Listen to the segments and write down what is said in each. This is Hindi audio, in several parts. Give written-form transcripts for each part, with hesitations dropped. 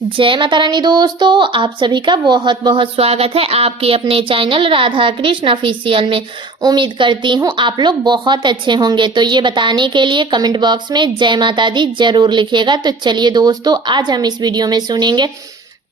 जय माता रानी दोस्तों, आप सभी का बहुत बहुत स्वागत है आपके अपने चैनल राधा कृष्ण ऑफिशियल में। उम्मीद करती हूँ आप लोग बहुत अच्छे होंगे। तो ये बताने के लिए कमेंट बॉक्स में जय माता दी जरूर लिखिएगा। तो चलिए दोस्तों, आज हम इस वीडियो में सुनेंगे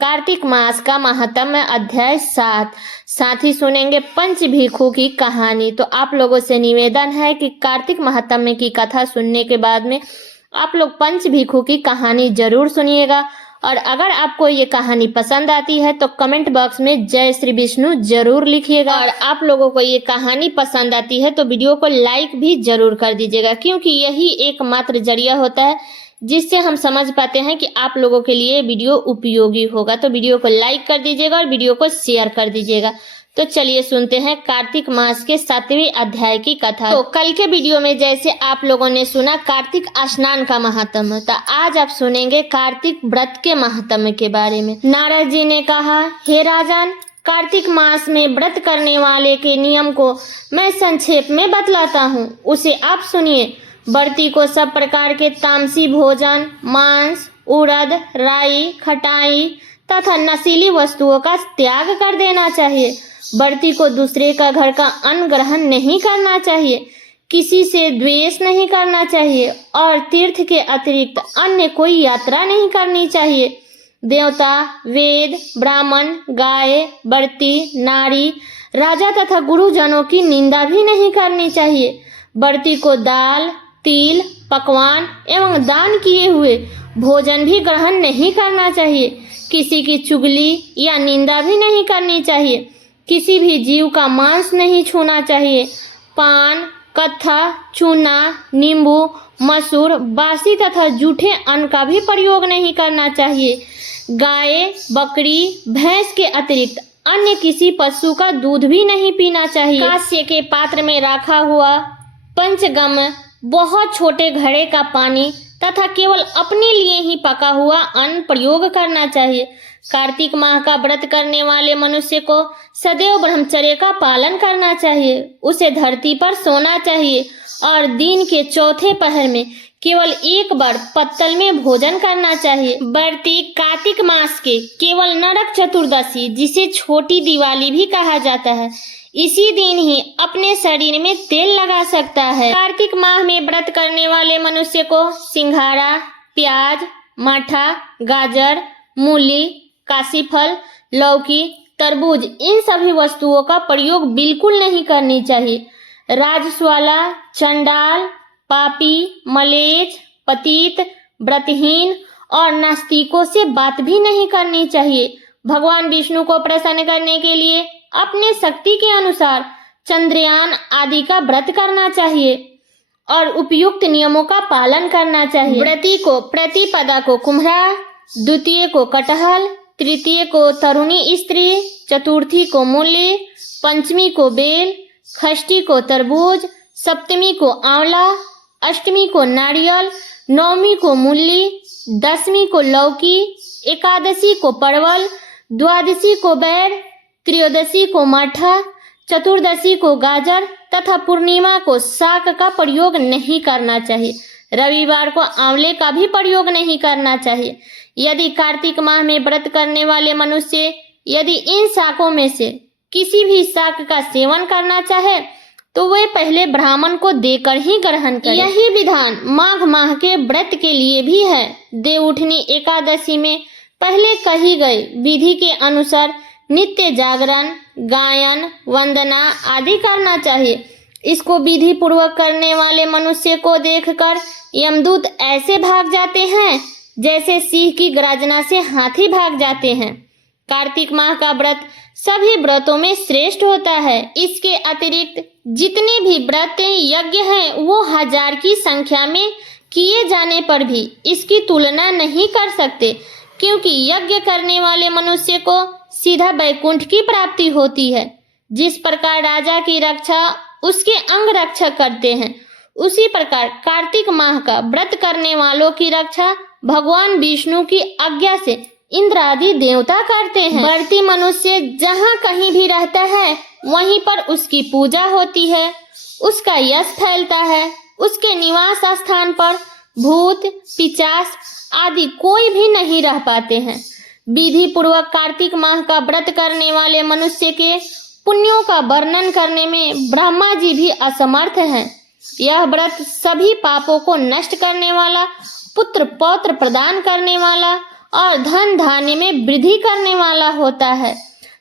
कार्तिक मास का महात्म्य अध्याय 7, साथ ही सुनेंगे पंच भिक्षु की कहानी। तो आप लोगों से निवेदन है कि कार्तिक महात्म्य की कथा सुनने के बाद में आप लोग पंच भिक्षु की कहानी जरूर सुनिएगा। और अगर आपको ये कहानी पसंद आती है तो कमेंट बॉक्स में जय श्री विष्णु जरूर लिखिएगा। और आप लोगों को ये कहानी पसंद आती है तो वीडियो को लाइक भी जरूर कर दीजिएगा, क्योंकि यही एकमात्र जरिया होता है जिससे हम समझ पाते हैं कि आप लोगों के लिए वीडियो उपयोगी होगा। तो वीडियो को लाइक कर दीजिएगा और वीडियो को शेयर कर दीजिएगा। तो चलिए सुनते हैं कार्तिक मास के 7वें अध्याय की कथा। तो कल के वीडियो में जैसे आप लोगों ने सुना कार्तिक स्नान का महात्म्य, तो आज आप सुनेंगे कार्तिक व्रत के महात्म्य के बारे में। नारद जी ने कहा, हे राजन, कार्तिक मास में व्रत करने वाले के नियम को मैं संक्षेप में बतलाता हूँ, उसे आप सुनिए। व्रती को सब प्रकार के तामसी भोजन, मांस, उड़द, राई, खटाई तथा नशीली वस्तुओं का त्याग कर देना चाहिए। व्रती को दूसरे का घर का अन्न ग्रहण नहीं करना चाहिए, किसी से द्वेष नहीं करना चाहिए और तीर्थ के अतिरिक्त अन्य कोई यात्रा नहीं करनी चाहिए। देवता, वेद, ब्राह्मण, गाय, व्रती, नारी, राजा तथा गुरुजनों की निंदा भी नहीं करनी चाहिए। व्रती को दाल, तिल, पकवान एवं दान किए हुए भोजन भी ग्रहण नहीं करना चाहिए। किसी की चुगली या निंदा भी नहीं करनी चाहिए। किसी भी जीव का मांस नहीं छूना चाहिए। पान, कत्था, चूना, नींबू, मसूर, बासी तथा जूठे अन्न का भी प्रयोग नहीं करना चाहिए। गाय, बकरी, भैंस के अतिरिक्त अन्य किसी पशु का दूध भी नहीं पीना चाहिए। कांस्य के पात्र में रखा हुआ पंचगम, बहुत छोटे घड़े का पानी तथा केवल अपने लिए ही पका हुआ अन्न प्रयोग करना चाहिए। कार्तिक माह का व्रत करने वाले मनुष्य को सदैव ब्रह्मचर्य का पालन करना चाहिए। उसे धरती पर सोना चाहिए और दिन के चौथे पहर में केवल एक बार पत्तल में भोजन करना चाहिए। व्रती कार्तिक मास के केवल नरक चतुर्दशी, जिसे छोटी दिवाली भी कहा जाता है, इसी दिन ही अपने शरीर में तेल लगा सकता है। कार्तिक माह में व्रत करने वाले मनुष्य को सिंघाड़ा, प्याज, माठा, गाजर, मूली, काशीफल, लौकी, तरबूज, इन सभी वस्तुओं का प्रयोग बिल्कुल नहीं करनी चाहिए। राजस्वाला, चंडाल, पापी, मलेच्छ, पतित, व्रतहीन और नास्तिकों से बात भी नहीं करनी चाहिए। भगवान विष्णु को प्रसन्न करने के लिए अपने शक्ति के अनुसार चंद्रयान आदि का व्रत करना चाहिए और उपयुक्त नियमों का पालन करना चाहिए। व्रती को प्रतिपदा को कुम्हरा, द्वितीय को कटहल, तृतीय को तरुणी स्त्री, चतुर्थी को मूली, पंचमी को बेल, षष्ठी को तरबूज, सप्तमी को आंवला, अष्टमी को नारियल, नवमी को मूली, दसवीं को लौकी, एकादशी को परवल, द्वादशी को बैर, त्रयोदशी को माठा, चतुर्दशी को गाजर तथा पूर्णिमा को साग का प्रयोग नहीं करना चाहिए। रविवार को आंवले का भी प्रयोग नहीं करना चाहिए। यदि कार्तिक माह में व्रत करने वाले मनुष्य यदि इन शाकों में से किसी भी शाक का सेवन करना चाहे तो वे पहले ब्राह्मण को देकर ही ग्रहण करें। यही विधान माघ माह के व्रत के लिए भी है। देवउठनी एकादशी में पहले कही गई विधि के अनुसार नित्य जागरण, गायन, वंदना आदि करना चाहिए। इसको विधि पूर्वक करने वाले मनुष्य को देखकर यमदूत ऐसे भाग जाते हैं जैसे सिंह की गर्जना से हाथी भाग जाते हैं। कार्तिक माह का व्रत सभी व्रतों में श्रेष्ठ होता है। इसके अतिरिक्त जितने भी व्रत यज्ञ हैं वो 1000 की संख्या में किए जाने पर भी इसकी तुलना नहीं कर सकते, क्योंकि यज्ञ करने वाले मनुष्य को सीधा वैकुंठ की प्राप्ति होती है। जिस प्रकार राजा की रक्षा उसके अंग रक्षक करते हैं, उसी प्रकार कार्तिक माह का व्रत करने वालों की रक्षा भगवान विष्णु की आज्ञा से इंद्र आदि देवता करते हैं। व्रती मनुष्य जहाँ कहीं भी रहता है वहीं पर उसकी पूजा होती है, उसका यश फैलता है। उसके निवास स्थान पर भूत पिशाच आदि कोई भी नहीं रह पाते हैं। विधि पूर्वक कार्तिक माह का व्रत करने वाले मनुष्य के पुण्यों का वर्णन करने में ब्रह्मा जी भी असमर्थ हैं। यह व्रत सभी पापों को नष्ट करने वाला, पुत्र पौत्र प्रदान करने वाला और धन धान्य में वृद्धि करने वाला होता है।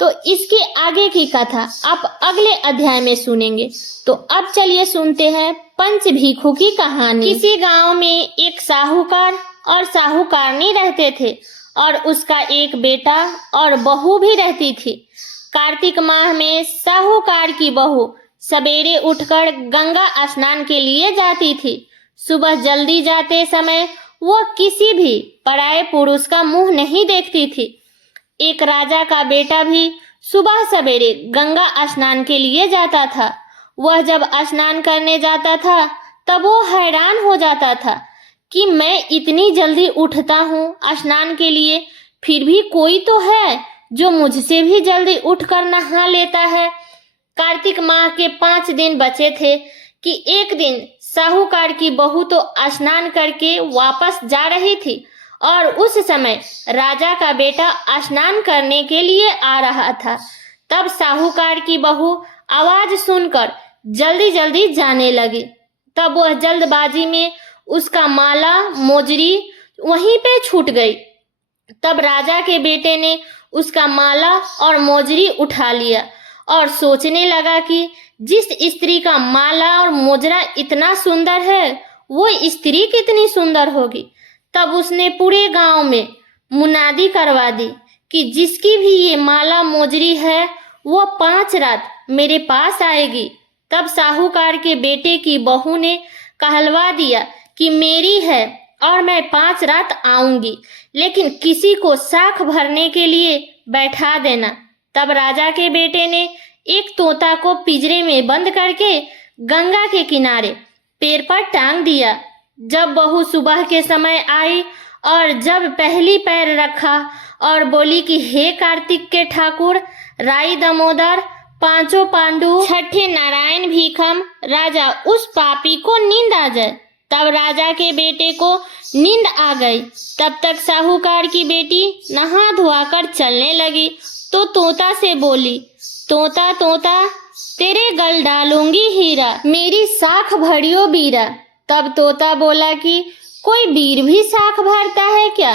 तो इसके आगे की कथा आप अगले अध्याय में सुनेंगे। तो अब चलिए सुनते हैं पंच भीखू की कहानी। किसी गांव में एक साहूकार और साहूकारनी रहते थे और उसका एक बेटा और बहू भी रहती थी। कार्तिक माह में साहूकार की बहू सवेरे उठकर गंगा स्नान के लिए जाती थी। सुबह जल्दी जाते समय वह किसी भी पराये पुरुष का मुंह नहीं देखती थी। एक राजा का बेटा भी सुबह सवेरे गंगा स्नान के लिए जाता था। वह जब स्नान करने जाता था तब वो हैरान हो जाता था कि मैं इतनी जल्दी उठता हूँ स्नान के लिए, फिर भी कोई तो है जो मुझसे भी जल्दी उठकर नहा लेता है। कार्तिक माह के 5 दिन बचे थे कि एक दिन साहूकार की बहू तो स्नान करके वापस जा रही थी और उस समय राजा का बेटा स्नान करने के लिए आ रहा था। तब साहूकार की बहू आवाज सुनकर जल्दी जल्दी जाने लगी। तब वह जल्दबाजी में उसका माला मोजरी वहीं पे छूट गई। तब राजा के बेटे ने उसका माला और मोजरी उठा लिया और सोचने लगा कि जिस स्त्री का माला और मोजरा इतना सुंदर है वो स्त्री कितनी सुंदर होगी। तब उसने पूरे गांव में मुनादी करवा दी कि जिसकी भी ये माला मोजरी है वो 5 रात मेरे पास आएगी। तब साहूकार के बेटे की बहू ने कहलवा दिया कि मेरी है और मैं 5 रात आऊंगी, लेकिन किसी को साख भरने के लिए बैठा देना। तब राजा के बेटे ने एक तोता को पिंजरे में बंद करके गंगा के किनारे पैर पर टांग दिया। जब बहू सुबह के समय आई और जब पहली पैर रखा और बोली कि हे कार्तिक के ठाकुर, राई दामोदर, पांचों पांडु, छठे नारायण भीखम, राजा उस पापी को नींद आ जाए। तब राजा के बेटे को नींद आ गई। तब तक साहूकार की बेटी नहा धोआकर चलने लगी तो तोता से बोली, तोता तोता तेरे गल डालूंगी हीरा, मेरी साख भरियो बीरा। तब तोता बोला कि कोई वीर भी साख भरता है क्या?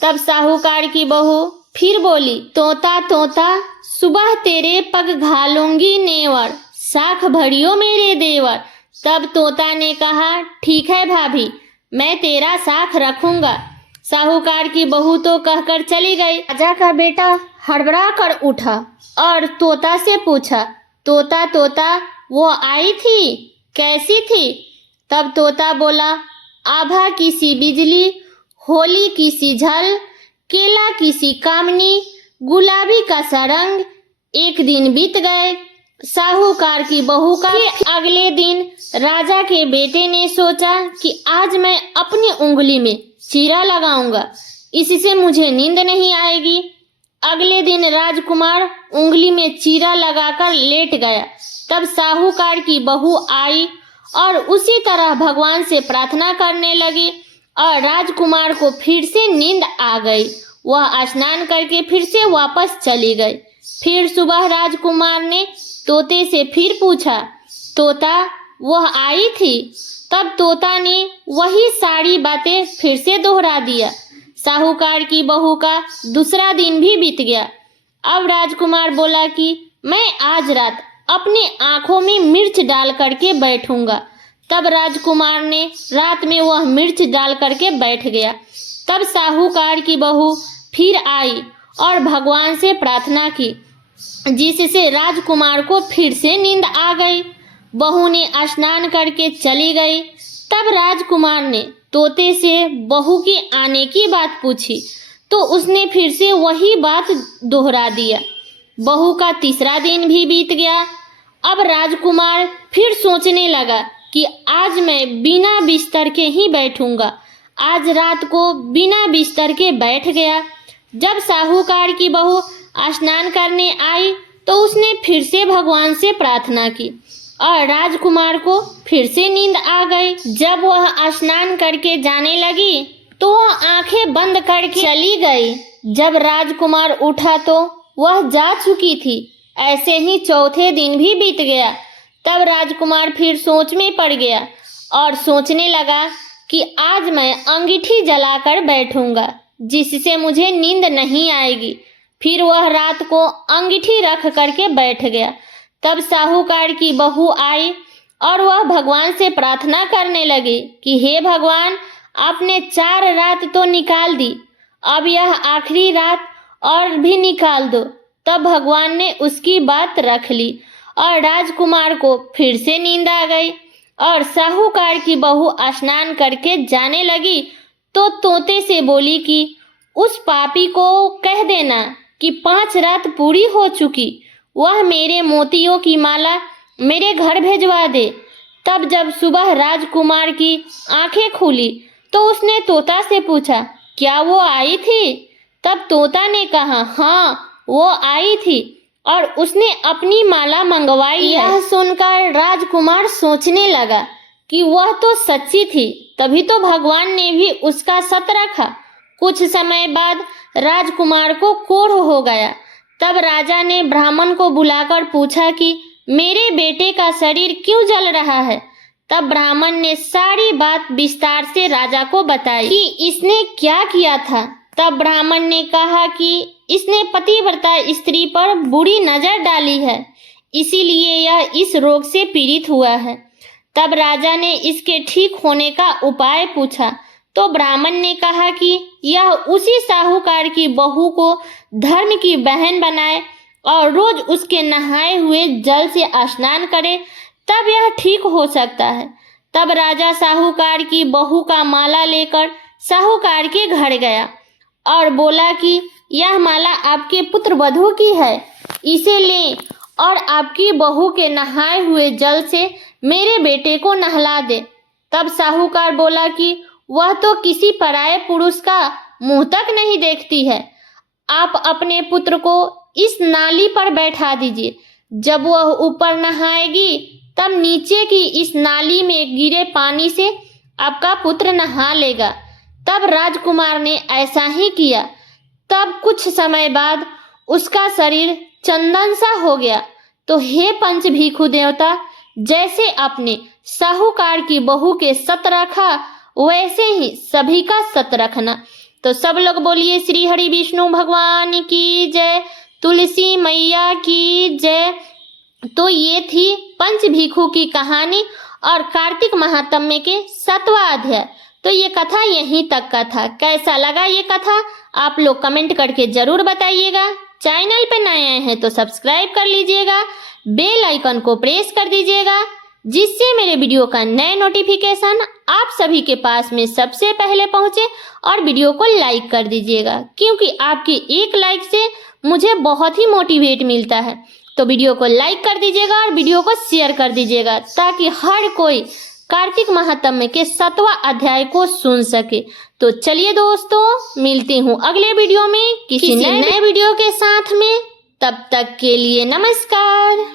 तब साहूकार की बहू फिर बोली, तोता तोता सुबह तेरे पग घालूंगी नेवर, साख भरियो मेरे देवर। तब तोता ने कहा, ठीक है भाभी, मैं तेरा साख रखूंगा। साहूकार की बहू तो कहकर चली गई। राजा का बेटा हड़बड़ा कर उठा और तोता से पूछा, तोता तोता वो आई थी, कैसी थी? तब तोता बोला, आभा की सी बिजली, होली की सी झल, केला की सी कामनी, गुलाबी का सा रंग। एक दिन बीत गए। साहूकार की बहू का अगले दिन राजा के बेटे ने सोचा कि आज मैं अपनी उंगली में चीरा लगाऊंगा, इससे मुझे नींद नहीं आएगी। अगले दिन राजकुमार उंगली में चीरा लगाकर लेट गया। तब साहूकार की बहू आई और उसी तरह भगवान से प्रार्थना करने लगी और राजकुमार को फिर से नींद आ गई। वह स्नान करके फिर से वापस चली गई। फिर सुबह राजकुमार ने तोते से फिर पूछा, तोता वह आई थी? तब तोता ने वही सारी बातें फिर से दोहरा दिया। साहूकार की बहू का दूसरा दिन भी बीत गया। अब राजकुमार बोला कि मैं आज रात अपनी आंखों में मिर्च डाल करके बैठूंगा। तब राजकुमार ने रात में वह मिर्च डाल करके बैठ गया। तब साहूकार की बहू फिर आई और भगवान से प्रार्थना की, जिससे राजकुमार को फिर से नींद आ गई। बहू ने स्नान करके चली गई। तब राजकुमार ने तोते से बहू के आने की बात पूछी तो उसने फिर से वही बात दोहरा दिया। बहू का तीसरा दिन भी बीत गया। अब राजकुमार फिर सोचने लगा कि आज मैं बिना बिस्तर के ही बैठूंगा। आज रात को बिना बिस्तर के बैठ गया। जब साहूकार की बहू स्नान करने आई तो उसने फिर से भगवान से प्रार्थना की और राजकुमार को फिर से नींद आ गई। जब वह स्नान करके जाने लगी तो वह आंखें बंद करके चली गई। जब राजकुमार उठा तो वह जा चुकी थी। ऐसे ही चौथे दिन भी बीत गया। तब राजकुमार फिर सोच में पड़ गया और सोचने लगा कि आज मैं अंगीठी जलाकर बैठूंगा, जिससे मुझे नींद नहीं आएगी। फिर वह रात को अंगीठी रख करके बैठ गया। तब साहूकार की बहू आई और वह भगवान से प्रार्थना करने लगी कि हे भगवान, आपने 4 रात तो निकाल दी, अब यह आखिरी रात और भी निकाल दो। तब भगवान ने उसकी बात रख ली और राजकुमार को फिर से नींद आ गई। और साहूकार की बहू स्नान करके जाने लगी तो तोते से बोली कि उस पापी को कह देना कि 5 रात पूरी हो चुकी, वह मेरे मोतियों की माला मेरे घर भेजवा दे। तब जब सुबह राजकुमार की आंखें खुली तो उसने तोता से पूछा, क्या वो आई थी? तब तोता ने कहा, हाँ वो आई थी और उसने अपनी माला मंगवाई है। यह सुनकर राजकुमार सोचने लगा कि वह तो सच्ची थी, तभी तो भगवान ने भी उसका सत रखा। कुछ समय बाद राजकुमार को कोढ़ हो गया। तब राजा ने ब्राह्मण को बुलाकर पूछा कि मेरे बेटे का शरीर क्यों जल रहा है। तब ब्राह्मण ने सारी बात विस्तार से राजा को बताई कि इसने क्या किया था। तब ब्राह्मण ने कहा कि इसने पतिव्रता स्त्री पर बुरी नजर डाली है, इसीलिए यह इस रोग से पीड़ित हुआ है। तब राजा ने इसके ठीक होने का उपाय पूछा तो ब्राह्मण ने कहा कि यह उसी साहूकार की बहू को धर्म की बहन बनाए और रोज उसके नहाए हुए जल से स्नान करे, तब यह ठीक हो सकता है। तब राजा साहूकार की बहू का माला लेकर साहूकार के घर गया और बोला कि यह माला आपके पुत्र वधू की है, इसे लें और आपकी बहू के नहाए हुए जल से मेरे बेटे को नहला दे। तब साहूकार बोला कि वह तो किसी पराये पुरुष का मुंह तक नहीं देखती है, आप अपने पुत्र को इस नाली पर बैठा दीजिए। जब वह ऊपर नहाएगी तब नीचे की इस नाली में गिरे पानी से आपका पुत्र नहा लेगा। तब राजकुमार ने ऐसा ही किया। तब कुछ समय बाद उसका शरीर चंदन सा हो गया। तो हे पंच भिक्षु देवता, जैसे आपने साहूकार की बहू के सत रखा वैसे ही सभी का सत रखना। तो सब लोग बोलिए श्री हरि विष्णु भगवान की जय, तुलसी मैया की जय। तो ये थी पंच भिक्षु की कहानी और कार्तिक महात्म्य के 7वां अध्याय। तो ये कथा यहीं तक का था। कैसा लगा ये कथा आप लोग कमेंट करके जरूर बताइएगा। चैनल पे नए आए हैं तो सब्सक्राइब कर लीजिएगा, बेल आइकन को प्रेस कर दीजिएगा, जिससे मेरे वीडियो का नए नोटिफिकेशन आप सभी के पास में सबसे पहले पहुंचे। और वीडियो को लाइक कर दीजिएगा, क्योंकि आपकी एक लाइक से मुझे बहुत ही मोटिवेट मिलता है। तो वीडियो को लाइक कर दीजिएगा और वीडियो को शेयर कर दीजिएगा, ताकि हर कोई कार्तिक महात्म्य के 7वां अध्याय को सुन सके। तो चलिए दोस्तों, मिलती हूँ अगले वीडियो में किसी नए वीडियो के साथ में। तब तक के लिए नमस्कार।